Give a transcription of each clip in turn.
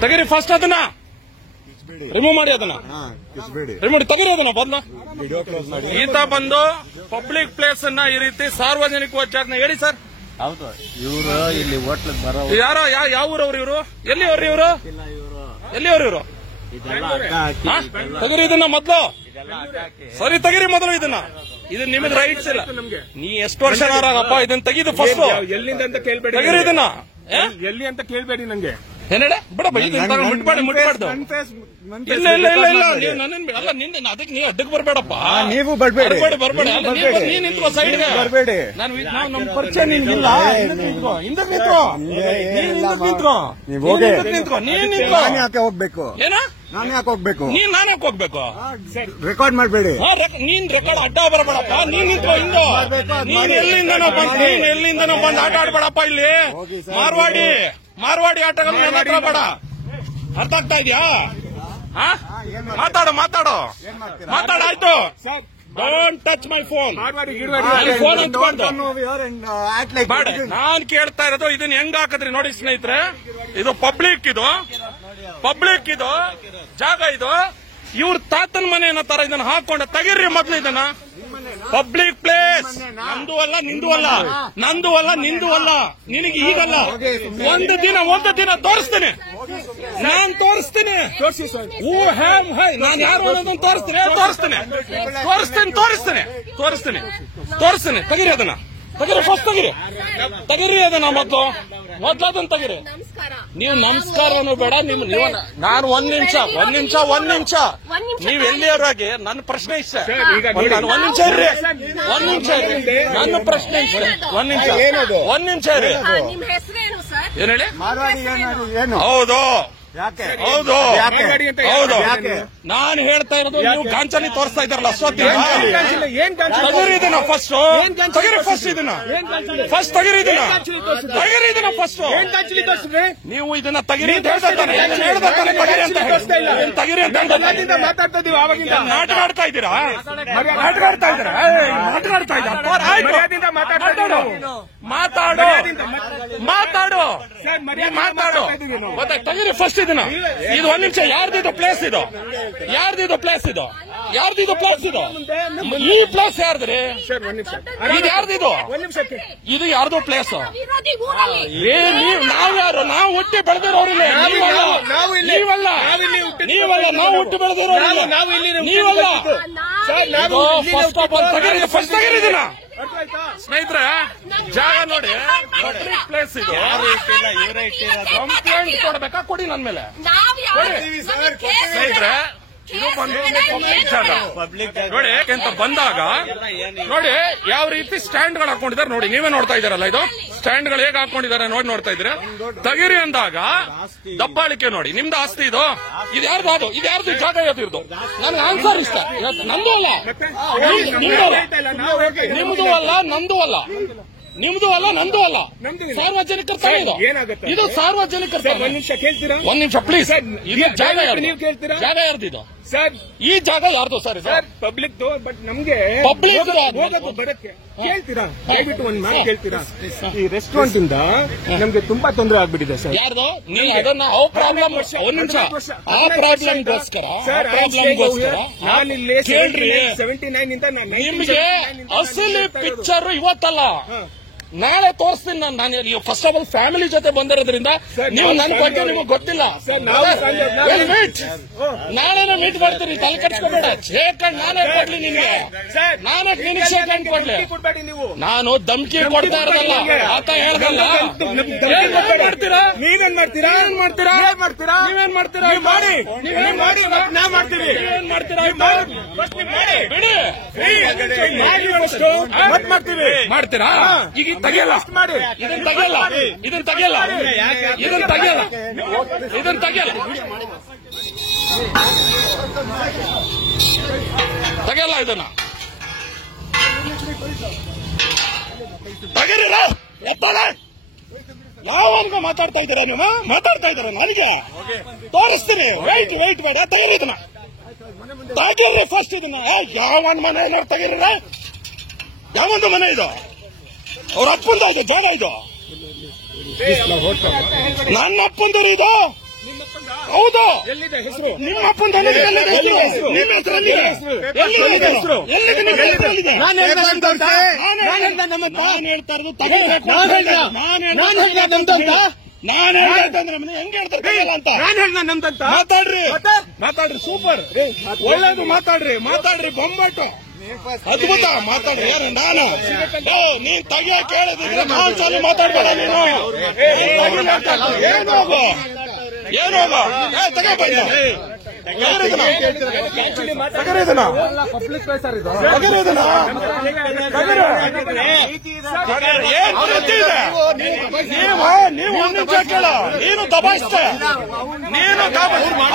ತೆಗೀರಿ ಫಸ್ಟ್ ಅದನ್ನ ರಿಮೂವ್ ಮಾಡಿ, ಅದನ್ನ ರಿಮೂವ್ ತೆಗೀರಿ ಅದನ್ನ ಬದಲು. ಈತ ಬಂದು ಪಬ್ಲಿಕ್ ಪ್ಲೇಸ್ ಅನ್ನ ಈ ರೀತಿ ಸಾರ್ವಜನಿಕ ಜಾಗನ ಹೇಳಿ ಸರ್. ಹೌದು, ಇವರು ಇಲ್ಲಿ ಹೋಟ್ಲಿಗೆ ಬರೋ ಯಾರೋ ಯಾವ ಊರವ್ರು ಇವರು? ಎಲ್ಲಿ ಅವ್ರಿ ಇವರು? ಎಲ್ಲಿ ಅವ್ರು ಇವರು? ತೆಗೀರಿ ಇದನ್ನ ಮೊದಲು. ಸರಿ ತೆಗೀರಿ ಮೊದಲು ಇದನ್ನ. ಇದು ನಿಮಗೆ ರೈಟ್ಸ್ ಇಲ್ಲ. ನೀ ಎಷ್ಟು ವರ್ಷನವರಾಗಪ್ಪ, ಇದನ್ನ ತೆಗೀದು ಫಸ್ಟ್. ಎಲ್ಲಿಂದ ಅಂತ ಕೇಳ್ಬೇಡಿ, ತೆಗೀರಿ ಇದನ್ನ. ಎಲ್ಲಿ ಅಂತ ಕೇಳ್ಬೇಡಿ ನಂಗೆ. ಏನೇಳೆ ಬಿಡಪ್ಪ, ಇದನ್ನ ಮುಟ್ಬಾರ್ದು. ಇಲ್ಲ ಇಲ್ಲ ಇಲ್ಲ ಇಲ್ಲ, ನೀವು ನನ್ನ ಅಲ್ಲ, ನಿಂದ ಅದಕ್ಕೆ ನೀವು ಅಡ್ಡಕ್ಕೆ ಬರ್ಬೇಡಪ್ಪ. ನೀವು ಬರ್ಬೇಡಿ, ಬರ್ಬೇಡಿ. ನೀನ್ ನಿಂತ್ಕೋ ಸೈಡ್ಗೆ. ಬರ್ಬೇಡಿ. ನಮ್ಮ ಪರಿಚಯ ನಿನ್ಗಿಲ್ಲ. ಹಿಂದಕ್ಕೆ ನಿಂತ್ಕೋ, ನೀನ್ ನಿಂತ್ಕೋ. ನಾನು ಯಾಕೆ ಹೋಗ್ಬೇಕು? ಏನ ನಾನು ಯಾಕೆ ಹೋಗ್ಬೇಕು? ನೀನ್ ನಾನು ಯಾಕೆ ಹೋಗ್ಬೇಕು? ರೆಕಾರ್ಡ್ ಮಾಡಬೇಡಿ. ನೀನ್ ರೆಕಾರ್ಡ್ ಅಡ್ಡ ಬರಬೇಡಪ್ಪ. ನೀನ್ ನಿಂತ್ಕೋ ಹಿಂದೆ. ನೀನ್ ಎಲ್ಲಿಂದನೋ ಬಂದು ಆಟ ಆಡ್ಬೇಡಪ್ಪ ಇಲ್ಲಿ. ಮಾರ್ವಾಡಿ ಆಟಗಳನ್ನ ಬೇಡ. ಅರ್ಥ ಆಗ್ತಾ ಇದೆಯಾ? ಮಾತಾಡಾಯ್ತು. Don't touch my phone. Phone ಹಂಚ್ಬಾರ್ದು. ನಾನ್ ಕೇಳ್ತಾ ಇರೋದು ಇದನ್ನ ಹೆಂಗ್ ಹಾಕದ್ರಿ ನೋಡಿ ಸ್ನೇಹಿತರೆ. ಇದು ಪಬ್ಲಿಕ್ ಇದು ಜಾಗ. ಇದು ಇವ್ರ ತಾತನ ಮನೆ ಅನ್ನೋ ತರ ಇದನ್ನ ಹಾಕೊಂಡ ತೆಗೀರಿ ಮೊದ್ಲು ಇದನ್ನ. ಪಬ್ಲಿಕ್ ಪ್ಲೇಸ್ ನಂದು ಅಲ್ಲ, ನಿಂದು ಅಲ್ಲ, ನಂದು ಅಲ್ಲ, ನಿಂದು ಅಲ್ಲ, ನಿನಗೆ ಈಗಲ್ಲ. ಒಂದು ದಿನ ತೋರಿಸ್ತೀನಿ. ನಾನ್ ತೋರಿಸ್ತೀನಿ. ನಾನು ಯಾರು ಅನ್ನೋದನ್ನ ತೋರಿಸ್ತೀನಿ. ತೆಗೀರಿ ಅದನ್ನ. ಫಸ್ಟ್ ತೆಗೀರಿ ಅದನ್ನ ಮೊದ್ಲು ಅದನ್ನ ತೆಗೀರಿ. ನೀವು ನಮಸ್ಕಾರನು ಬೇಡ. ನಾನು ಒಂದ್ ನಿಮಿಷ ನೀವ್ ಎಲ್ಲಿಯವರಾಗಿ ನನ್ನ ಪ್ರಶ್ನೆ ಇಷ್ಟ. ಒಂದ್ ನಿಮಿಷ ಇರ್ರಿ. ನನ್ನ ಪ್ರಶ್ನೆ ಇಷ್ಟ. ಒಂದ್ ನಿಮಿಷ ಇರ್ರಿ. ಏನ್ ಹೇಳಿ? ಹೌದು, ನಾನು ಹೇಳ್ತಾ ಇರೋದು ನೀವು ಗಾಂಚಲಿ ತೋರಿಸ್ತಾ ಇದ್ದಾರಲ್ಲ ಅಷ್ಟೊತ್ತಿಗೆ. ಇದನ್ನ ಫಸ್ಟ್ ತೆಗೀರಿ. ನೀವು ಇದನ್ನ ತೆಗೀರಿ ಅಂತ ಹೇಳ್ತಾನೆ. ತೆಗೀರಿ ಅಂತ ಮಾತಾಡ್ತಾ ಇದೀವಿ. ನಾಟಕ ಆಡ್ತಾ ಇದ್ದೀರಾ? ಮಾತಾಡು. ತೆಗೀರಿ ಫಸ್ಟ್ ಇದನ್ನ. ಇದು ಒಂದ್ ನಿಮಿಷ. ಯಾರ್ದಿದು ಪ್ಲೇಸ್ ಇದು? ಈ ಪ್ಲೇಸ್ ಯಾರ್ದ್ರಿ? ಇದು ಯಾರ್ದಿದು? ಇದು ಯಾರ್ದು ಪ್ಲೇಸ್? ನಾವ್ಯಾರು? ನಾವು ಹುಟ್ಟಿ ಬೆಳೆದಿರೋರಿಲ್ಲ. ನೀವಲ್ಲ, ನಾವು ಹುಟ್ಟಿ ಬೆಳೆದಿರೋರಿಲ್ಲ. ನೀವಲ್ಲ. ಫಸ್ಟ್ ಆಫ್ ಆಲ್ ತೆಗೀರಿದಿನ ಸ್ನೇಹಿತರೆ. ಜಾಗ ನೋಡಿ, ಪಬ್ಲಿಕ್ ಪ್ಲೇಸ್ ಇದು. ಕಂಪ್ಲೇಂಟ್ ಕೊಡ್ಬೇಕಾ? ಕೊಡಿ ನನ್ನ ಮೇಲೆ. ಸ್ನೇಹಿತರೆ, ಇದು ಬಂದು ಪಬ್ಲಿಕ್ ಜಾಗ ನೋಡಿ. ಯಾಕೆಂತ ಬಂದಾಗ ನೋಡಿ ಯಾವ ರೀತಿ ಸ್ಟ್ಯಾಂಡ್ ಗಳು ಹಾಕೊಂಡಿದ್ದಾರೆ ನೋಡಿ. ನೀವೇ ನೋಡ್ತಾ ಇದ್ದೀರಲ್ಲ, ಇದು ಸ್ಟ್ಯಾಂಡ್ ಗಳು ಹೇಗೆ ಹಾಕೊಂಡಿದ್ದಾರೆ ನೋಡ್ತಾ ಇದ್ದೀರಾ. ತೆಗೀರಿ ಅಂದಾಗ ದಬ್ಬಾಳಿಕೆ ನೋಡಿ. ನಿಮ್ದು ಆಸ್ತಿ ಇದು ಯಾರ್ದು ಜಾಗ ಯಾವ್ದು? ನನ್ಗೆ ಆನ್ಸರ್ ಇಷ್ಟ. ನಂದು ಅಲ್ಲ, ನಿಮ್ದು ಅಲ್ಲ, ನಂದು ಅಲ್ಲ, ಸಾರ್ವಜನಿಕರ ಸ್ಥಳ ಇದು ಸಾರ್ವಜನಿಕರ ಸ್ಥಳ. ಒಂದ್ ನಿಮಿಷ ಪ್ಲೀಸ್. ಇದು ಜಾಗ ಯಾರ್ದಿದು ಸರ್? ಈ ಜಾಗ ಯಾರ್ದು ಸರ್? ಪಬ್ಲಿಕ್. ಬಟ್ ನಮ್ಗೆ ಪಬ್ಲಿಕ್ ಬರಕ್ಕೆ ಕೇಳ್ತೀರಾ? ದಯವಿಟ್ಟು ಒಂದ್ ಮಾತು ಕೇಳ್ತೀರಾ? ಈ ರೆಸ್ಟೋರೆಂಟ್ ಇಂದ ನಮ್ಗೆ ತುಂಬಾ ತೊಂದರೆ ಆಗ್ಬಿಟ್ಟಿದೆ ಸರ್. ಯಾರ್ದು? ನೀವು ಅದನ್ನ ಒಂದ್ ನಿಮಿಷ. ಆ ಪ್ರಾಬ್ಲಮ್ಗೋಸ್ಕರ ನಾನಿಲ್ಲಿ 79 ಇಂದ ನಿಮ್ಗೆ ಅಸಲಿ ಪಿಕ್ಚರ್ ಇವತ್ತಲ್ಲ, ನಾಳೆ ತೋರಿಸ್ತೀನಿ. ನಾನು ಫಸ್ಟ್ ಆಫ್ ಆಲ್ ಫ್ಯಾಮಿಲಿ ಜೊತೆ ಬಂದಿರೋದ್ರಿಂದ ನೀವು ನನ್ನ ಬಗ್ಗೆ ನಿಮಗೆ ಗೊತ್ತಿಲ್ಲ. ನಾಳೆ ಮೀಟ್ ಮಾಡ್ತೀನಿ. ತಲೆ ಕಟ್ಸ್ಕೋಬೇಡ. ಶೇಖಂಡ್ ನಾನೇ ಕೊಡ್ಲಿ ನಿನ್ಗೆ. ನಿನಗೆ ಶೇಖಂಡ್ ಕೊಡ್ಲಿ. ನಾನು ಧಮ್ಕಿ ಕೊಡ್ತಾ ಇರೋದಲ್ಲ, ಆತ ಹೇಳ್ದಲ್ಲ. ಮಾಡ್ತೀರಾ? ನೀವೇನ್ ಮಾಡ್ತೀರಾ? ಮಾಡ್ತೀರಾ? ಈಗ ತೆಗಿಯಲ್ಲ. ಇದನ್ನ ತೆಗಿಯಲ್ಲ. ಇದನ್ನ ತೆಗೀರಿಲ್ಲ. ಯಾವನ್ಗೂ ಮಾತಾಡ್ತಾ ಇದ್ದೀರಾ ನೀವು? ಮಾತಾಡ್ತಾ ಇದ್ದೀರಾ? ನನಗೆ ತೋರಿಸ್ತೀನಿ. ವೈಟ್ ಬೇಡ. ತೆಗೀರಿ ಇದನ್ನ. ತೆಗೀರಿ ಫಸ್ಟ್ ಇದನ್ನ. ಯಾವನ್ ಮನೆ ತೆಗೀರಿಲ್ಲ. ಯಾವೊಂದು ಮನೆ ಇದು? ಅವ್ರ ಅಪ್ಪಂದ ಇದು ಜಾಗ. ಇದು ನನ್ನ ಅಪ್ಪಂದಿರು. ಇದು ಹೌದು. ಎಲ್ಲಿದೆ ಹೆಸರು? ನಿಮ್ಮ ಅಪ್ಪನ ನಿಮ್ಮ ಹೆಸರು ಎಲ್ಲಿದೆ? ನಾನು ಹೇಳ್ತಾ ಇರೋದು ತಗೋಬೇಕು. ನಾನು ಹೇಳ್ತಂದ್ರೆ ಹೆಂಗೆ ಹೇಳ್ತಾರೆ ಅಂತ ನಾನು ಹೇಳ ನಮ್ದಂತ ಮಾತಾಡ್ರಿ ಸೂಪರ್ ಒಳ್ಳೇದು ಮಾತಾಡ್ರಿ ಬೊಂಬಾಟು ಅದ್ಭುತ ಮಾತಾಡ್ರಿ. ಯಾರು ನಾನು ನೀನ್ ತಗಿಯ ಕೇಳದಿದ್ರೆ ನಾನು ಚಾಲು ಮಾತಾಡ್ಬೇಡ ನೀನು. ಏನು ತಗೋಬಂದ ಪಬ್ಲಿಕ್ ಪ್ಲೇಸ್ ಸರ್ ಇದು. ನೀವು ಒಂದು ನಿಮಿಷ ಕೇಳ. ನೀನು ದಬಾಯಿಸ್ತೆ,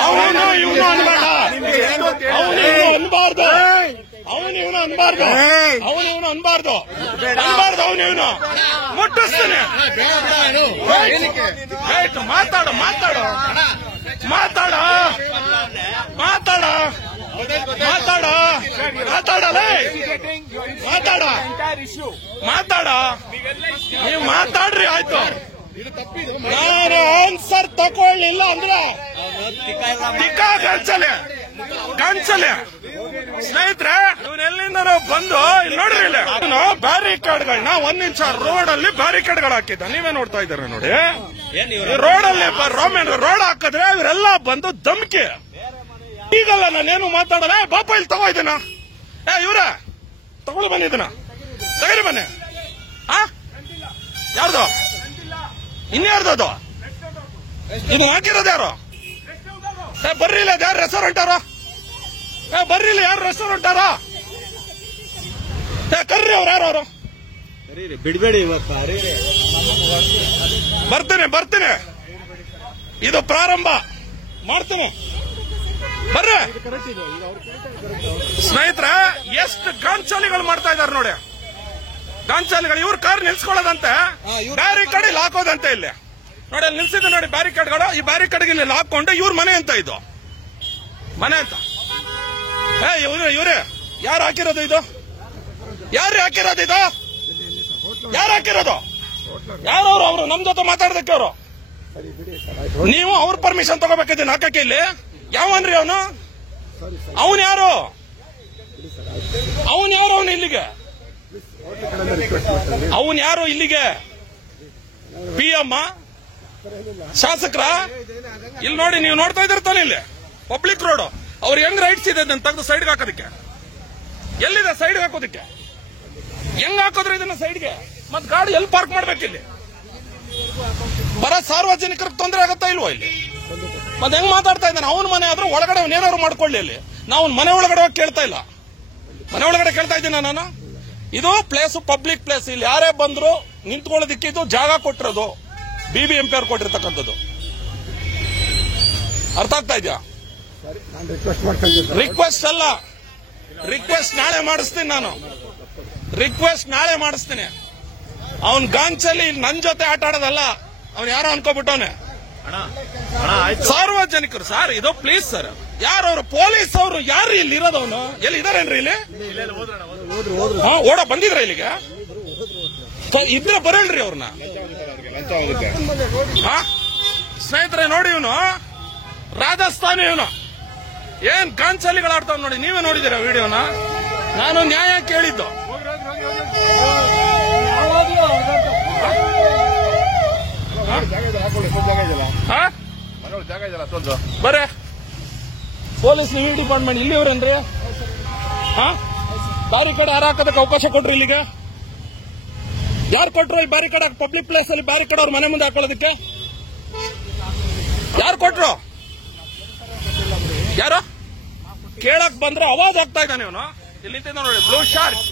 ಅವನು ಇವನು ಅನ್ಬೇಡ, ಅನ್ಬಾರ್ದು, ಅವನು ಅನ್ಬಾರ್ದು ಅವನು ಮುಟ್ಟಿಸ್ತಾನೆ. ಮಾತಾಡ ನೀವು ಮಾತಾಡ್ರಿ. ಆಯ್ತು, ನಾನು ಆನ್ಸರ್ ತಗೊಳ್ಳಿಲ್ಲ ಅಂದ್ರೆ ಗಂಚಲೆ ಸ್ನೇಹಿತರೆ, ಇವನೆಲ್ಲಿಂದ ಬಂದು ಇಲ್ಲಿ ನೋಡ್ರಿ, ಇಲ್ಲಿ ಬ್ಯಾರಿಕೇಡ್ಗಳನ್ನ 1 ಇಂಚ ರೋಡ್ ಅಲ್ಲಿ ಬ್ಯಾರಿಕೇಡ್ಗಳು ಹಾಕಿದ್ದ. ನೀವೇ ನೋಡ್ತಾ ಇದ್ದಾರೆ ನೋಡಿ. ರೋಡ್ ಅಲ್ಲಿ ರೋಡ್ ಹಾಕಿದ್ರೆ ಇವರೆಲ್ಲ ಬಂದು ಧಮ್ಕಿ. ಈಗಲ್ಲ ನಾನೇನು ಮಾತಾಡಲ್ಲ. ಬಾಪ ಇಲ್ಲಿ ತಗೋ ಇದನ್ನ, ಇವ್ರ ತಗೊಳ್ಳಿ ಬನ್ನಿ, ಇದನ್ನ ತಗರಿ ಬನ್ನಿ. ಯಾರ್ದು? ಇನ್ಯಾರ್ದು ಅದು? ಇದು ಹಾಕಿರೋದು ಯಾರು? ಬರ್ರಿ ಇಲ್ಲ, ಯಾರು ರೆಸ್ಟೋರೆಂಟ್ ಅವರ? ಬರ್ರಿ ಇಲ್ಲ, ಯಾರು ರೆಸ್ಟೋರೆಂಟ್ ಅವರ? ಕರ್ರಿ ಅವ್ರು, ಯಾರು ಅವರು? ಬಿಡ್ಬೇಡಿ. ಬರ್ತೀನಿ. ಇದು ಪ್ರಾರಂಭ ಮಾಡ್ತೀನಿ. ಬರ್ರಿ ಸ್ನೇಹಿತರೆ, ಎಷ್ಟು ಗಾಂಚಾಲಿಗಳು ಮಾಡ್ತಾ ಇದಾರೆ ನೋಡಿ. ಗಾಂಚಾಲಿಗಳು ಇವ್ರ ಕಾರ್ ನಿಲ್ಸ್ಕೊಳ್ಳೋದಂತೆ, ಬ್ಯಾರಿಕೇಡ್ ಇಲ್ಲಿ ಹಾಕೋದಂತೆ. ಇಲ್ಲಿ ನೋಡಿ, ಅಲ್ಲಿ ನಿಲ್ಸಿದ್ದು ನೋಡಿ ಬ್ಯಾರಿಕೇಡ್ಗಳು. ಈ ಬ್ಯಾರಿಕೇಡ್ ಇಲ್ಲಿ ಹಾಕೊಂಡು ಇವ್ರ ಮನೆ ಅಂತ, ಇದು ಮನೆ ಅಂತ. ಇವ್ರೆ ಯಾರು ಹಾಕಿರೋದು ಇದು? ಯಾರು ಹಾಕಿರೋದು? ಯಾರವ್ರು? ಅವರು ನಮ್ ಜೊತೆ ಮಾತಾಡೋದಕ್ಕೆ ಅವರು. ನೀವು ಅವ್ರ ಪರ್ಮಿಷನ್ ತಗೋಬೇಕಿದ್ದೀನಿ ಹಾಕಕ್ಕೆ. ಇಲ್ಲಿ ಯಾವನ್ರಿ ಅವನು? ಅವನು ಯಾರು? ಇಲ್ಲಿಗೆ ಅವನು ಯಾರು? ಇಲ್ಲಿಗೆ PM ಶಾಸಕರ? ಇಲ್ಲಿ ನೋಡಿ, ನೀವು ನೋಡ್ತಾ ಇದಿರ್ತಾನೆ, ಇಲ್ಲಿ ಪಬ್ಲಿಕ್ ರೋಡ್. ಅವ್ರು ಹೆಂಗ್ ರೈಟ್ಸ್ ಇದೆ ಅದನ್ನ ತೆಗೆದು ಸೈಡ್ಗೆ ಹಾಕೋದಕ್ಕೆ? ಎಲ್ಲಿದೆ ಸೈಡ್ಗೆ ಹಾಕೋದಕ್ಕೆ? ಹೆಂಗ್ ಹಾಕೋದ್ರೆ ಇದನ್ನ ಸೈಡ್ಗೆ? ಮತ್ ಗಾಡಿ ಎಲ್ಲಿ ಪಾರ್ಕ್ ಮಾಡ್ಬೇಕಿಲ್ಲಿ? ಬರ ಸಾರ್ವಜನಿಕರಿಗೆ ತೊಂದರೆ ಆಗತ್ತಾ ಇಲ್ವೋ ಇಲ್ಲಿ? ಮತ್ತೆ ಹೆಂಗ್ ಮಾತಾಡ್ತಾ ಇದ್ದಾನೆ? ಅವನ ಮನೆ ಆದ್ರೂ ಒಳಗಡೆ ಅವನೇನಾದ್ರು ಮಾಡ್ಕೊಳ್ಳಿ. ಅಲ್ಲಿ ನಾವು ಮನೆ ಒಳಗಡೆ ಹೋಗಿ ಕೇಳ್ತಾ ಇಲ್ಲ. ಮನೆ ಒಳಗಡೆ ಕೇಳ್ತಾ ಇದ್ದೀನ ನಾನು. ಇದು ಪ್ಲೇಸ್ ಪಬ್ಲಿಕ್ ಪ್ಲೇಸ್. ಇಲ್ಲಿ ಯಾರೇ ಬಂದ್ರು ನಿಂತ್ಕೊಳ್ಳೋದಿಕ್ಕೆ ಇದು ಜಾಗ ಕೊಟ್ಟಿರೋದು BBMP ಅವ್ರು ಕೊಟ್ಟಿರ್ತಕ್ಕಂಥದ್ದು. ಅರ್ಥ ಆಗ್ತಾ ಇದೆಯಾ? ರಿಕ್ವೆಸ್ಟ್ ಅಲ್ಲ, ರಿಕ್ವೆಸ್ಟ್ ನಾಳೆ ಮಾಡಿಸ್ತೀನಿ ನಾನು. ಅವನ್ ಗಾಂಚಲಿ ನನ್ ಜೊತೆ ಆಟ ಆಡೋದಲ್ಲ. ಅವ್ನು ಯಾರೋ ಅನ್ಕೋಬಿಟ್ಟವನೆ. ಸಾರ್ವಜನಿಕರು ಸರ್, ಇದು ಪ್ಲೀಸ್ ಸರ್. ಯಾರು ಅವರು? ಪೊಲೀಸ್ ಅವರು. ಯಾರು ಇಲ್ಲಿ ಇರೋದವನು? ಎಲ್ಲಿ ಇದಾರೇನ್ರಿ? ಇಲ್ಲಿ ಓಡ ಬಂದಿದ್ರ ಇಲ್ಲಿಗೆ? ಇದ್ರೆ ಬರಲ್ರಿ ಅವ್ರನ್ನ. ಸ್ನೇಹಿತರೆ ನೋಡಿ, ಇವನು ರಾಜಸ್ಥಾನಿ. ಇವನು ಏನ್ ಗಾಂಚಲಿಗಳು ಆಡ್ತಾವ್ ನೋಡಿ. ನೀವೇ ನೋಡಿದೀರ ವಿಡಿಯೋನ? ನಾನು ನ್ಯಾಯ ಕೇಳಿದ್ದು. ಬರೇ ಪೊಲೀಸ್ ಡಿಪಾರ್ಟ್ಮೆಂಟ್ ಇಲ್ಲಿವ್ರೇನ್ರಿ? ಬ್ಯಾರಿಕೇಡ್ ಯಾರು ಹಾಕೋದಕ್ಕೆ ಅವಕಾಶ ಕೊಟ್ರು? ಇಲ್ಲಿಗೆ ಯಾರು ಕೊಟ್ರು? ಈ ಬ್ಯಾರಿಕೇಡ್ ಪಬ್ಲಿಕ್ ಪ್ಲೇಸ್ ಅಲ್ಲಿ ಬ್ಯಾರಿಕೇಡ್ ಅವ್ರ ಮನೆ ಮುಂದೆ ಹಾಕೊಳ್ಳೋದಕ್ಕೆ ಯಾರು ಕೊಟ್ರು? ಯಾರು ಕೇಳಕ್ ಬಂದ್ರೆ ಅವಾಜ್ ಆಗ್ತಾ ಇದ್ದಾನೆ ಇವನು. ಇಲ್ಲಿ ನೋಡಿ, ಬ್ಲೂ ಶಾರ್ಟ್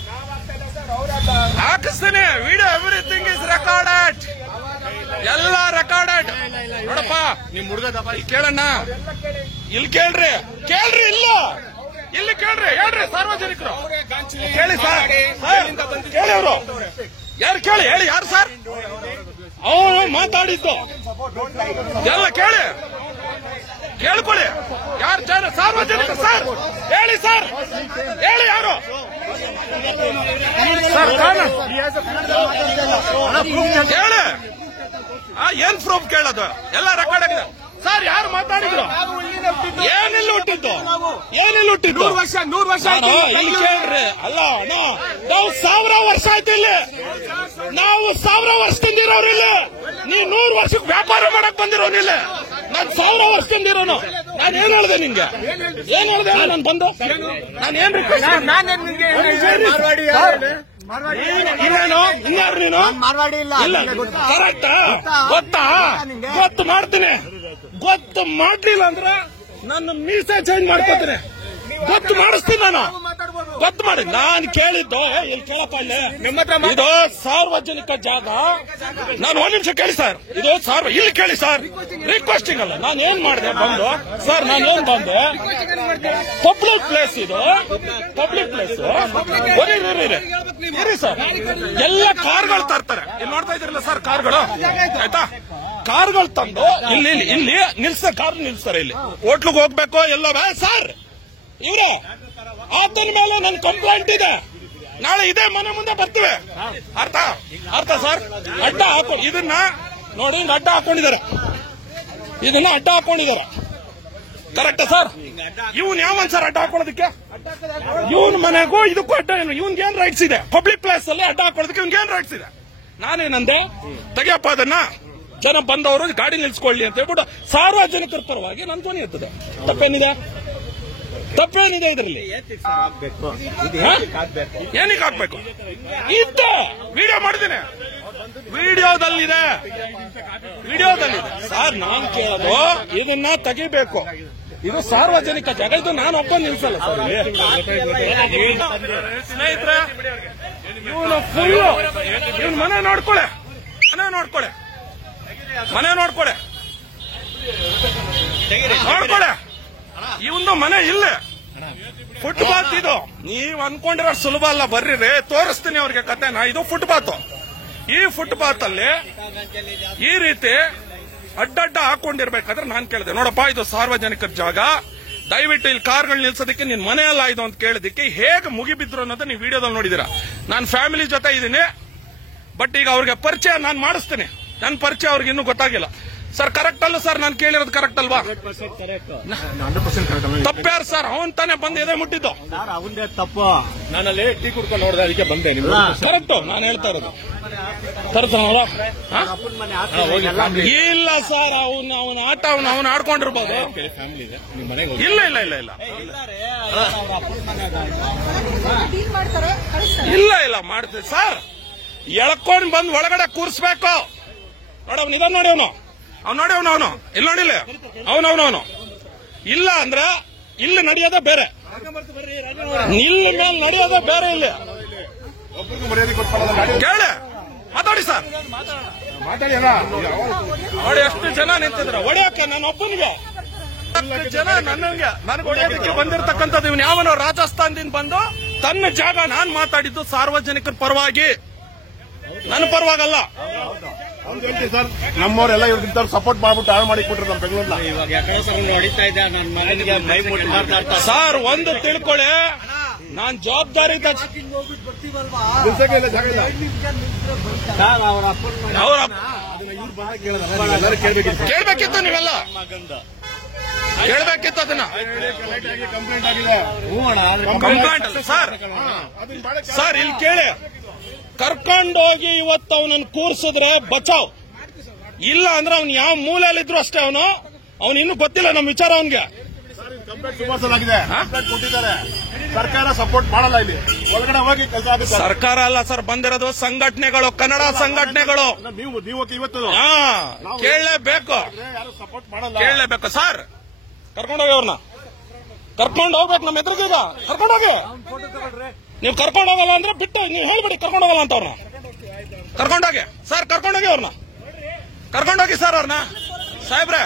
ಹಾಕಿಸ್ತೀನಿ. Video everything is recorded. ಎಲ್ಲ ರೆಕಾರ್ಡೆಡ್. ನೋಡಪ್ಪ, ನಿಮ್ ಹುಡುಗ ಕೇಳಣ್ಣ. ಇಲ್ಲಿ ಕೇಳ್ರಿ. ಇಲ್ಲ ಇಲ್ಲಿ ಕೇಳ್ರಿ. ಹೇಳ್ರಿ ಸಾರ್ವಜನಿಕರು ಕೇಳಿ ಸರ್. ಕೇಳಿ ಅವರು ಯಾರು? ಕೇಳಿ ಹೇಳಿ ಯಾರು ಸರ್? ಅವನು ಮಾತಾಡಿದ್ದು ಎಲ್ಲ ಕೇಳ್ಕೊಳ್ಳಿ. ಯಾರು ಸಾರ್ವಜನಿಕರು ಸರ್? ಹೇಳಿ ಸರ್, ಹೇಳಿ ಯಾರು ಸರ್? ಹೇಳಿ. ಏನ್ ಪ್ರೂಫ್ ಕೇಳೋದು? ಎಲ್ಲ ರೆಕಾರ್ಡ್ ಆಗಿದೆ. ಸರ್ ಯಾರು ಮಾತಾಡಿದ್ರು? ಏನಿಲ್ಲ ಹುಟ್ಟಿದ್ದು? ಏನಿಲ್ಲ ಹುಟ್ಟಿದ್ದು? 100 ವರ್ಷ ಆಯ್ತು. ಇಲ್ಲಿ ಕೇಳ್ರಿ. ಅಲ್ಲ ಅಣ್ಣ, ನಾವು 1000 ವರ್ಷ ಆಯ್ತು ಇಲ್ಲಿ. ನಾವು 1000 ವರ್ಷದಿಂದ ಇರೋರಿಲ್ಲ. ನೀವ್ 100 ವರ್ಷಕ್ಕೆ ವ್ಯಾಪಾರ ಮಾಡಕ್ ಬಂದಿರೋನಿಲ್ಲ. ನಾನ್ 1000 ವರ್ಷದಿಂದ ಇರೋನು. ನಾನು ಏನ್ ಹೇಳ್ದೆ ನಿಂಗೆ? ಏನ್ ಹೇಳ್ದೆ ನಾನು ಬಂದು? ನಾನು ಏನ್ ರಿಕ್ವೆಸ್ಟ್? ಇನ್ನೇನು ಇನ್ಯಾರು ನೀನು? ಇಲ್ಲ ಕರೆಕ್ಟಾ? ಗೊತ್ತಾ? ಗೊತ್ತು ಮಾಡ್ತೀನಿ. ಗೊತ್ತು ಮಾಡ್ಲಿಲ್ಲ ಅಂದ್ರೆ ನನ್ನ ಮೀಸೆ ಚೇಂಜ್ ಮಾಡ್ಕೋತೀನಿ. ಗೊತ್ತು ಮಾಡಿಸ್ತೀನಿ ನಾನು. ಗೊತ್ತು ಮಾಡಿ. ನಾನು ಕೇಳಿದ್ದು ಇಲ್ಲಿ ಕೇಳಪ್ಪ, ಇಲ್ಲಿ ಇದು ಸಾರ್ವಜನಿಕ ಜಾಗ. ನಾನು 1 ನಿಮಿಷ ಕೇಳಿ ಸರ್. ಇದು ಇಲ್ಲಿ ಕೇಳಿ ಸರ್. ರಿಕ್ವೆಸ್ಟಿಂಗ್ ಅಲ್ಲ. ನಾನು ಏನ್ ಮಾಡಿದೆ ಬಂದು? ಸರ್ ನಾನು ಏನ್ ಬಂದೆ? ಪಬ್ಲಿಕ್ ಪ್ಲೇಸ್ ಇದು. ಪಬ್ಲಿಕ್ ಪ್ಲೇಸ್ ಇರಿ ಸರ್. ಎಲ್ಲ ಕಾರ್ಗಳು ತರ್ತಾರೆ. ಇಲ್ಲಿ ನೋಡ್ತಾ ಇದ್ರಲ್ಲ ಸರ್ ಕಾರ್ಗಳು, ಆಯ್ತಾ? ಕಾರ್ಗಳು ತಂದು ಇಲ್ಲಿ ನಿಲ್ಸ್ತಾರೆ. ಕಾರ್ ನಿಲ್ಸ್ತಾರೆ. ಇಲ್ಲಿ ಹೋಟ್ಲಿಗೆ ಹೋಗ್ಬೇಕು ಎಲ್ಲೋ ಸರ್. ಇವ್ರೆ ಆತನ ಮೇಲೆ ನನ್ನ ಕಂಪ್ಲೇಂಟ್ ಇದೆ. ನಾಳೆ ಇದೇ ಮನೆ ಮುಂದೆ ಬರ್ತೀವಿ. ಅರ್ಥ ಸರ್? ಅಡ್ಡ ಹಾಕೊಂಡು ಇದನ್ನ ನೋಡಿ, ಅಡ್ಡ ಹಾಕೊಂಡಿದ್ದಾರೆ. ಇದನ್ನ ಅಡ್ಡ ಹಾಕೊಂಡಿದ್ದಾರೆ. ಕರೆಕ್ಟಾ ಸರ್? ಇವನ್ ಯಾವನ್ ಸರ್ ಅಡ್ಡ ಹಾಕೊಳ್ಳೋದಕ್ಕೆ? ಇವನ್ ಮನೆಗೂ ಇದಕ್ಕೂ ಅಡ್ಡ ಏನು? ಇವನ್ಗೆ ಏನ್ ರೈಟ್ಸ್ ಇದೆ? ಪಬ್ಲಿಕ್ ಪ್ಲೇಸ್ ಅಲ್ಲಿ ಅಡ್ಡ ಹಾಕೊಳ್ಳೋದಕ್ಕೆ ಇವನ್ಗೆ ಏನ್ ರೈಟ್ಸ್ ಇದೆ? ನಾನೇನಂದೆ? ತೆಗಿಯಪ್ಪ ಅದನ್ನ. ಜನ ಬಂದವರು ಗಾಡಿ ನಿಲ್ಸ್ಕೊಳ್ಳಿ ಅಂತ ಹೇಳ್ಬಿಟ್ಟು ಸಾರ್ವಜನಿಕರ ಪರವಾಗಿ ನನ್ನ ಧ್ವನಿ ಎತ್ತದೆ. ತಪ್ಪೇನಿದೆ? ತಪ್ಪೇನಿದೆ ಇದರಲ್ಲಿ? ಏನಕ್ಕೆ ಹಾಕ್ಬೇಕು? ಇದ್ದ ವಿಡಿಯೋ ಮಾಡಿದ್ದೇನೆ. ವಿಡಿಯೋದಲ್ಲಿದೆ ಸರ್. ನಾನು ಕೇಳೋದು ಇದನ್ನ ತೆಗಿಬೇಕು. ಇದು ಸಾರ್ವಜನಿಕ ಜಾಗ. ಇದು ನಾನು ಒಬ್ಬ ನಿಲ್ಸಲ್ಲ ಸರ್. ಸ್ನೇಹಿತರೆ, ಇವನು ಫುಲ್ ಇವನ್ ಮನೆ ನೋಡ್ಕೊಳೆ. ಇವಂದು ಮನೆ ಇಲ್ಲ. ಫುಟ್ಪಾತ್ ಇದು. ನೀವ್ ಅನ್ಕೊಂಡಿರೋ ಸುಲಭ ಅಲ್ಲ. ಬರ್ರಿ ತೋರಿಸ್ತೀನಿ ಅವ್ರಿಗೆ ಕತೆನ. ಇದು ಫುಟ್ಪಾತ್. ಈ ಫುಟ್ಪಾತ್ ಅಲ್ಲಿ ಈ ರೀತಿ ಅಡ್ಡಡ್ಡ ಹಾಕೊಂಡಿರ್ಬೇಕಾದ್ರೆ ನಾನ್ ಕೇಳಿದೆ, ನೋಡಪ್ಪ ಇದು ಸಾರ್ವಜನಿಕರ ಜಾಗ, ದಯವಿಟ್ಟು ಇಲ್ಲಿ ಕಾರ್ಗಳು ನಿಲ್ಸೋದಕ್ಕೆ ನಿನ್ ಮನೆ ಅಲ್ಲ ಇದು ಅಂತ ಕೇಳಿದಕ್ಕೆ ಹೇಗೆ ಮುಗಿಬಿದ್ರು ಅನ್ನೋದು ನೀವು ವಿಡಿಯೋದಲ್ಲಿ ನೋಡಿದೀರಾ. ನಾನು ಫ್ಯಾಮಿಲಿ ಜೊತೆ ಇದ್ದೀನಿ. ಬಟ್ ಈಗ ಅವ್ರಿಗೆ ಪರಿಚಯ ನಾನು ಮಾಡಿಸ್ತೀನಿ. ನನ್ನ ಪರಿಚಯ ಅವ್ರಿಗೆ ಇನ್ನೂ ಗೊತ್ತಾಗಿಲ್ಲ. ಸರ್ ಕರೆಕ್ಟ್ ಅಲ್ಲ ಸರ್? ನಾನು ಕೇಳಿರೋದು ಕರೆಕ್ಟ್ ಅಲ್ವಾ? ತಪ್ಪ್ಯಾರು ಸರ್? ಅವನ್ ತಾನೇ ಬಂದು ಎದೆ ಮುಟ್ಟಿದ್ದು. ಅವಂದೇ ತಪ್ಪು. ನಾನಲ್ಲಿ ಟೀ ಕುಡ್ಕೊಂಡು ನೋಡಿದೆ, ಅದಕ್ಕೆ ಬಂದೆ. ಕರೆಕ್ಟು ನಾನು ಹೇಳ್ತಾ ಇರೋದು. ಇಲ್ಲ ಸರ್, ಅವನ ಆಟ ಅವನು ಆಡ್ಕೊಂಡಿರ್ಬೋದು. ಇಲ್ಲ ಮಾಡ್ತೀವಿ ಸರ್. ಎಳ್ಕೊಂಡ್ ಬಂದು ಒಳಗಡೆ ಕೂರಿಸ್ಬೇಕು. ನೋಡಿ ಅವನು ಇದನ್ನ ನೋಡಿ, ಅವನು ಇಲ್ಲಿ ನೋಡಿಲ್ಲ. ಅವನು ಇಲ್ಲ ಅಂದ್ರೆ ಇಲ್ಲಿ ನಡೆಯೋದೇ ಬೇರೆ, ಇಲ್ಲಿ ಮೇಲೆ ನಡೆಯೋದೇ ಬೇರೆ. ಇಲ್ಲಿ ಕೇಳಿ ಮಾತಾಡಿ ಸರ್. ನೋಡಿ ಎಷ್ಟು ಜನ ನಿಂತಿದ್ರ ಹೊಡೆಯಕ್ಕೆ. ನಾನು ಒಬ್ಬನಿಗೆ ಜನ ನನಗೆ ಹೊಡೆಯೋದಕ್ಕೆ ಬಂದಿರತಕ್ಕಂಥದ್ದು. ಇವನು ಯಾವನೋ ರಾಜಸ್ಥಾನದಿಂದ ಬಂದು ತನ್ನ ಜಾಗ. ನಾನ್ ಮಾತಾಡಿದ್ದು ಸಾರ್ವಜನಿಕರ ಪರವಾಗಿ, ನನ್ನ ಪರವಾಗಲ್ಲ. ಸರ್ ನಮ್ಮವರೆಲ್ಲ ಇವ್ರಿಗೆ ಸಪೋರ್ಟ್ ಮಾಡ್ಬಿಟ್ಟು ಹಾಳು ಮಾಡಿ ಕೊಟ್ರು ನಮ್ಮ ಬೆಂಗಳೂರ್ನ. ಸರ್ ಒಂದು ತಿಳ್ಕೊಳ್ಳಿ, ನಾನ್ ಜವಾಬ್ದಾರಿ ಕೇಳ್ಬೇಕಿತ್ತು. ನೀವೆಲ್ಲ ಕೇಳ್ಬೇಕಿತ್ತು ಅದನ್ನ. ಕಂಪ್ಲೇಂಟ್ ಅಲ್ಲ ಸರ್. ಇಲ್ಲಿ ಕೇಳಿ, ಕರ್ಕೊಂಡೋಗಿ ಇವತ್ತು ಅವನನ್ನು ಕೂರ್ಸಿದ್ರೆ ಬಚಾವ್. ಇಲ್ಲ ಅಂದ್ರೆ ಅವ್ನು ಯಾವ ಮೂಲೆಯಲ್ಲಿದ್ರು ಅಷ್ಟೇ. ಅವನು ಇನ್ನೂ ಗೊತ್ತಿಲ್ಲ ನಮ್ಮ ವಿಚಾರ ಅವನ್ಗೆ. ಸರ್ಕಾರ ಸಪೋರ್ಟ್ ಮಾಡಲ್ಲ. ಇಲ್ಲಿ ಒಳಗಡೆ ಹೋಗಿ ಕೆಲಸ. ಸರ್ಕಾರ ಅಲ್ಲ ಸರ್, ಬಂದಿರೋದು ಸಂಘಟನೆಗಳು, ಕನ್ನಡ ಸಂಘಟನೆಗಳು. ನೀವು ಇವತ್ತು ಕೇಳಲೇಬೇಕು, ಸಪೋರ್ಟ್ ಮಾಡಲ್ಲ. ಕೇಳಲೇಬೇಕು ಸರ್. ಕರ್ಕೊಂಡೋಗಿ ಅವ್ರನ್ನ ಕರ್ಕೊಂಡು ಹೋಗ್ಬೇಕು. ನಮ್ಮ ಎದುರುಗೀಗ ಕರ್ಕೊಂಡೋಗಿ. ನೀವು ಕರ್ಕೊಂಡು ಹೋಗಲ್ಲ ಅಂದ್ರೆ ಬಿಟ್ಟು ನೀವು ಹೇಳ್ಬಿಡಿ ಕರ್ಕೊಂಡು ಹೋಗಲ್ಲ ಅಂತ. ಅವ್ರನ್ನ ಕರ್ಕೊಂಡೋಗಿ ಸರ್. ಕರ್ಕೊಂಡೋಗಿ ಅವ್ರನ್ನ ಕರ್ಕೊಂಡೋಗಿ ಸರ್. ಅವ್ರನ್ನ ಸಾಹೇಬ್ರೆ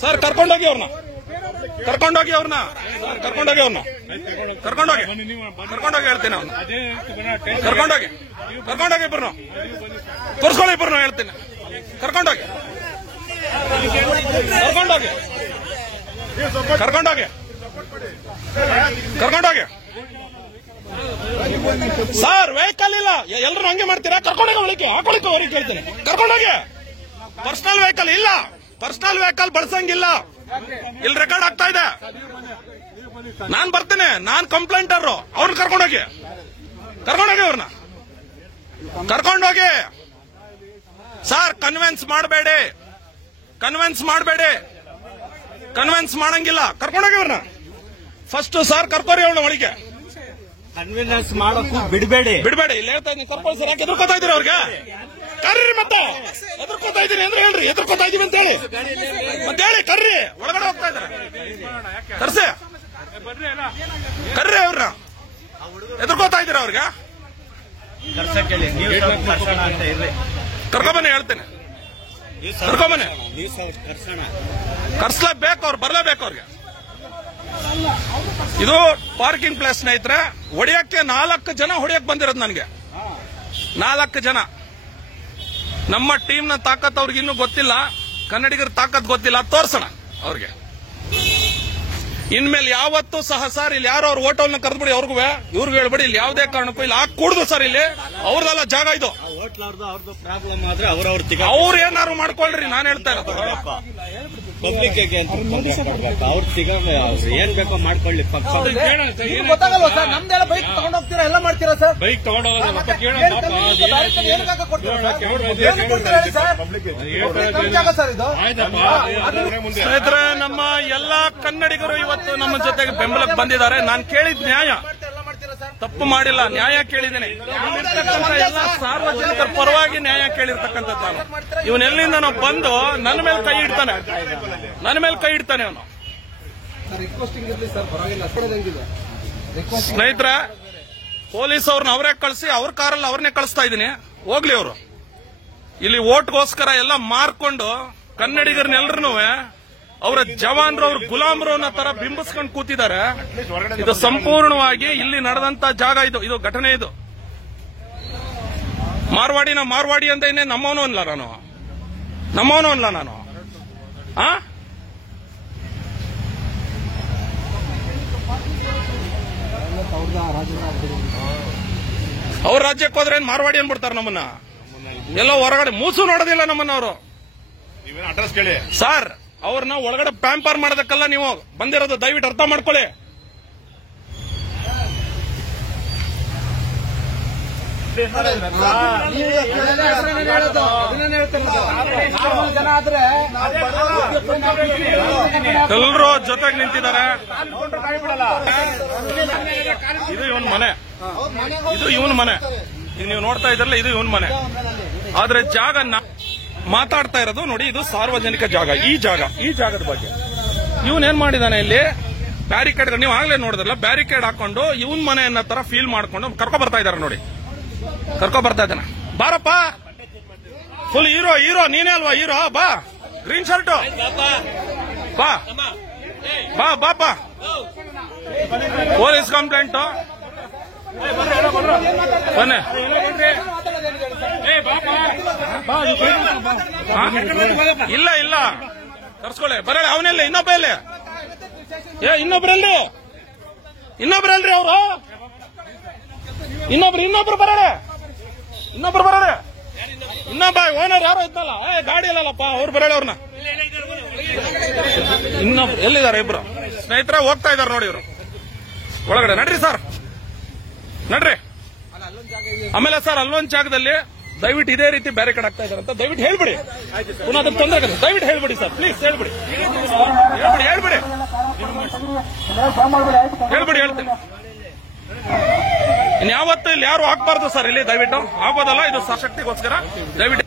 ಸರ್ ಕರ್ಕೊಂಡೋಗಿ ಅವ್ರನ್ನ ಕರ್ಕೊಂಡೋಗಿ ಹೇಳ್ತೀನಿ. ಅವ್ರನ್ನ ಕರ್ಕೊಂಡೋಗಿ ಇಬ್ಬರು ತೋರಿಸ್ಕೊಳ್ಳಿ. ಇಬ್ಬರು ಹೇಳ್ತೀನಿ. ಕರ್ಕೊಂಡೋಗಿ ಸರ್. ವೆಹಿಕಲ್ ಇಲ್ಲ, ಎಲ್ಲರೂ ಹಂಗೆ ಮಾಡ್ತೀರಾ? ಕರ್ಕೊಂಡೋಗಿ ಒಳಗೆ ಹಾಕೊಳಿಕೆ ಅವ್ರಿಗೆ ಕೇಳ್ತೀನಿ. ಕರ್ಕೊಂಡೋಗಿ. ಪರ್ಸನಲ್ ವೆಹಿಕಲ್ ಇಲ್ಲ, ಪರ್ಸನಲ್ ವೆಹಿಕಲ್ ಬಳಸಂಗಿಲ್ಲ. ಇಲ್ಲಿ ರೆಕಾರ್ಡ್ ಆಗ್ತಾ ಇದೆ. ನಾನ್ ಬರ್ತೀನಿ, ನಾನ್ ಕಂಪ್ಲೇಂಟರ್. ಅವ್ರನ್ನ ಕರ್ಕೊಂಡೋಗಿ ಅವ್ರನ್ನ ಕರ್ಕೊಂಡೋಗಿ. ಸರ್ ಕನ್ವಿನ್ಸ್ ಮಾಡಂಗಿಲ್ಲ. ಕರ್ಕೊಂಡೋಗಿ ಅವ್ರನ್ನ ಫಸ್ಟ್. ಸರ್ ಕರ್ಕೋರಿ ಅವ್ರನ್ನ ಒಳಗೆ. ಕನ್ವಿನ್ಸ್ ಮಾಡೋಕ್ಕೂ ಬಿಡಬೇಡಿ. ಇಲ್ಲಿ ಹೇಳ್ತಾ ಇದ್ದೀನಿ, ಕರ್ಕೊಳ್ಳಿ ಸರ್. ಯಾಕೆ ಎದುರ್ಕೋತಾ ಇದ್ದೀರಿ ಅವ್ರಿಗೆ? ಕರ್ರಿ ಮತ್ತೆ. ಎದುರ್ಕೋತಾ ಇದ್ದೀನಿ ಅಂದ್ರೆ ಹೇಳ್ರಿ, ಎದುರ್ಕೋತಾ ಇದೀವಿ ಅಂತ ಹೇಳಿ ಮತ್ತೆ ಹೇಳಿ. ಕರ್ರಿ, ಒಳಗಡೆ ಹೋಗ್ತಾ ಇದ್ದಾರೆ. ಕರ್ಸಿ, ಕರ್ರಿ ಅವ್ರನ್ನ. ಎದುರ್ಕೋತಾ ಇದ್ದೀರಾ ಅವ್ರಿಗೆ? ಕರ್ಸಕ್ಕೇಳಿ, ನೀವು ಕರ್ಸೋಣ ಅಂತ ಇರ್ರಿ. ಕರ್ಕೊಬನ್ನಿ, ಹೇಳ್ತೇನೆ. ಕರ್ಕೊಬನ್ನಿ. ಕರ್ಸ್ಲೇಬೇಕು, ಅವ್ರು ಬರ್ಲೇಬೇಕು ಅವ್ರಿಗೆ. ಇದು ಪಾರ್ಕಿಂಗ್ ಪ್ಲೇಸ್ ಸ್ನೇಹಿತರೆ. ಹೊಡೆಯಕ್ಕೆ 4 ಜನ ಹೊಡೆಯಕ್ಕೆ ಬಂದಿರೋದು ನನಗೆ. 4 ಜನ. ನಮ್ಮ ಟೀಮ್ನ ತಾಕತ್ ಅವ್ರಿಗೆ ಇನ್ನೂ ಗೊತ್ತಿಲ್ಲ, ಕನ್ನಡಿಗರ ತಾಕತ್ ಗೊತ್ತಿಲ್ಲ. ತೋರ್ಸೋಣ ಅವ್ರಿಗೆ. ಇನ್ಮೇಲೆ ಯಾವತ್ತೂ ಸಹ ಸರ್ ಇಲ್ಲಿ ಯಾರು ಅವ್ರ ಹೋಟೆಲ್ನ ಕರೆದ್ಬಿಡಿ, ಅವ್ರಿಗೂ ಇವ್ರಿಗೂ ಹೇಳ್ಬಿಡಿ, ಇಲ್ಲಿ ಯಾವುದೇ ಕಾರಣಕ್ಕೂ ಇಲ್ಲಿ ಹಾಕೂಡ್ದು ಸರ್. ಇಲ್ಲಿ ಅವ್ರದೆಲ್ಲ ಜಾಗ ಇದು. ಅವ್ರದ್ದು ಪ್ರಾಬ್ಲಮ್ ಆದ್ರೆ ಅವ್ರು ಏನಾರು ಮಾಡ್ಕೊಳ್ರಿ, ನಾನು ಹೇಳ್ತಾ ಇರೋದು. ಪಬ್ಲಿಕ್ ಅವ್ರು ಏನ್ ಬೇಕೋ ಮಾಡ್ಕೊಳ್ಳಿ. ಗೊತ್ತಾಗಲ್ವಾ ಸರ್? ನಮ್ದೆಲ್ಲ ಬೈಕ್ ತಗೊಂಡ್ ಹೋಗ್ತೀರಾ, ಎಲ್ಲ ಮಾಡ್ತೀರಾ ಸರ್? ಬೈಕ್ ತಗೊಂಡೋಗೋದಪ್ಪ. ಸ್ನೇಹಿತರೆ, ನಮ್ಮ ಎಲ್ಲಾ ಕನ್ನಡಿಗರು ಇವತ್ತು ನಮ್ಮ ಜೊತೆಗೆ ಬೆಂಬಲಕ್ಕೆ ಬಂದಿದ್ದಾರೆ. ನಾನು ಕೇಳಿದ ನ್ಯಾಯ, ತಪ್ಪು ಮಾಡಿಲ್ಲ, ನ್ಯಾಯ ಕೇಳಿದ್ದೇನೆ. ಎಲ್ಲ ಸಾರ್ವಜನಿಕರ ಪರವಾಗಿ ನ್ಯಾಯ ಕೇಳಿರ್ತಕ್ಕಂಥದ್ದು ನಾನು. ಇವನೆಲ್ಲಿಂದ ನಾವು ಬಂದು ನನ್ನ ಮೇಲೆ ಕೈ ಇಡ್ತಾನೆ ಅವನು. ಸ್ನೇಹಿತರೆ, ಪೊಲೀಸ್ ಅವ್ರನ್ನ ಅವರೇ ಕಳಿಸಿ, ಅವ್ರ ಕಾರಲ್ಲಿ ಅವ್ರನ್ನೇ ಕಳಿಸ್ತಾ ಇದ್ದೀನಿ. ಹೋಗ್ಲಿ ಅವರು. ಇಲ್ಲಿ ಓಟ್ಗೋಸ್ಕರ ಎಲ್ಲ ಮಾರ್ಕೊಂಡು ಕನ್ನಡಿಗರನ್ನೆಲ್ಲರೂ ಅವರ ಜವಾನ್ರು, ಅವ್ರ ಗುಲಾಮರು ಅನ್ನೋ ತರ ಬಿಂಬಿಸ್ಕೊಂಡು ಕೂತಿದ್ದಾರೆ. ಇದು ಸಂಪೂರ್ಣವಾಗಿ ಇಲ್ಲಿ ನಡೆದಂತ ಜಾಗ. ಇದು ಘಟನೆ. ಇದು ಮಾರ್ವಾಡಿ ಅಂತ ಇನ್ನೇ ನಮ್ಮವನು ಅಲ್ಲ ನಾನು. ಅವ್ರ ರಾಜ್ಯಕ್ಕೆ ಹೋದ್ರೆ ಏನ್ ಮಾರ್ವಾಡಿ ಅನ್ಬಿಡ್ತಾರೆ ನಮ್ಮನ್ನ. ಎಲ್ಲೋ ಹೊರಗಡೆ ಮೂಸು ನೋಡೋದಿಲ್ಲ ನಮ್ಮನ್ನ ಅವರು. ಅಡ್ರೆಸ್ ಕೇಳಿ ಸರ್. ಅವ್ರನ್ನ ಒಳಗಡೆ ಪ್ಯಾಂಪರ್ ಮಾಡೋದಕ್ಕೆಲ್ಲ ನೀವು ಬಂದಿರೋದು, ದಯವಿಟ್ಟು ಅರ್ಥ ಮಾಡ್ಕೊಳ್ಳಿ. ಎಲ್ಲರೂ ಜೊತೆಗೆ ನಿಂತಿದ್ದಾರೆ. ಇದು ಇವನ್ ಮನೆ. ಈಗ ನೀವು ನೋಡ್ತಾ ಇದ್ರಲ್ಲ, ಇದು ಇವನ್ ಮನೆ. ಆದ್ರೆ ಜಾಗ ಮಾತಾಡ್ತಾ ಇರೋದು ನೋಡಿ, ಇದು ಸಾರ್ವಜನಿಕ ಜಾಗ. ಈ ಜಾಗದ ಬಗ್ಗೆ ಇವನೇನ್ ಮಾಡಿದಾನೆ, ಇಲ್ಲಿ ಬ್ಯಾರಿಕೇಡ್, ನೀವು ಆಗ್ಲೇ ನೋಡಿದ್ರಲ್ಲ, ಬ್ಯಾರಿಕೇಡ್ ಹಾಕೊಂಡು ಇವನ್ ಮನೆ ಅನ್ನೋ ತರ ಫೀಲ್ ಮಾಡ್ಕೊಂಡು ಕರ್ಕೊ ಬರ್ತಾ ಇದಾರೆ ನೋಡಿ. ಇದ್ದಾನೆ. ಬಾರಪ್ಪ, ಫುಲ್ ಹೀರೋ ನೀನೇ ಅಲ್ವಾ ಹೀರೋ? ಬಾ, ಗ್ರೀನ್ ಶರ್ಟ್ ಬಾ. ಪೊಲೀಸ್ ಕಂಪ್ಲೇಂಟ್ ಬನ್ನಿ. ಇಲ್ಲ ಕರ್ಸ್ಕೊಳ್ಳಿ. ಬರಲಿ ಅವನೆಲ್ಲ, ಇನ್ನೊಬ್ಬರಲ್ಲಿ ಅವರು ಇನ್ನೊಬ್ರು ಬರಡೆ. ಇನ್ನೊಬ್ಬ ಓನರ್ ಯಾರೋ ಇದ್ದಲ್ಲ, ಗಾಡಿ ಇಲ್ಲಲ್ಲಪ್ಪ, ಅವ್ರು ಬರಡೆ. ಅವ್ರನ್ನ ಇನ್ನೊಬ್ರು ಎಲ್ಲಿದ್ದಾರೆ? ಇಬ್ರು ಸ್ನೇಹಿತರೆ ಹೋಗ್ತಾ ಇದಾರೆ ನೋಡಿ ಇವರು ಒಳಗಡೆ. ನಡ್ರಿ ಸರ್, ನಡ್ರಿ. ಆಮೇಲೆ ಸರ್, ಅಲ್ಲೊಂದ್ ಜಾಗದಲ್ಲಿ ದಯವಿಟ್ಟು ಇದೇ ರೀತಿ ಬ್ಯಾರಿಕೇಡ್ ಆಗ್ತಾ ಇದಾರೆ ಅಂತ ದಯವಿಟ್ಟು ಹೇಳ್ಬಿಡಿ. ಪುನಃ ಅದಕ್ಕೆ ತೊಂದರೆ ಆಗುತ್ತೆ. ದಯವಿಟ್ಟು ಹೇಳ್ಬಿಡಿ ಸರ್, ಪ್ಲೀಸ್ ಹೇಳ್ಬಿಡಿ. ಹೇಳ್ತೀನಿ. ಇನ್ಯಾವತ್ತು ಇಲ್ಲಿ ಯಾರು ಹಾಕ್ಬಾರ್ದು ಸರ್. ಇಲ್ಲಿ ದಯವಿಟ್ಟು ಆಗೋದಲ್ಲ, ಇದು ಶಕ್ತಿಗೋಸ್ಕರ ದಯವಿಟ್ಟು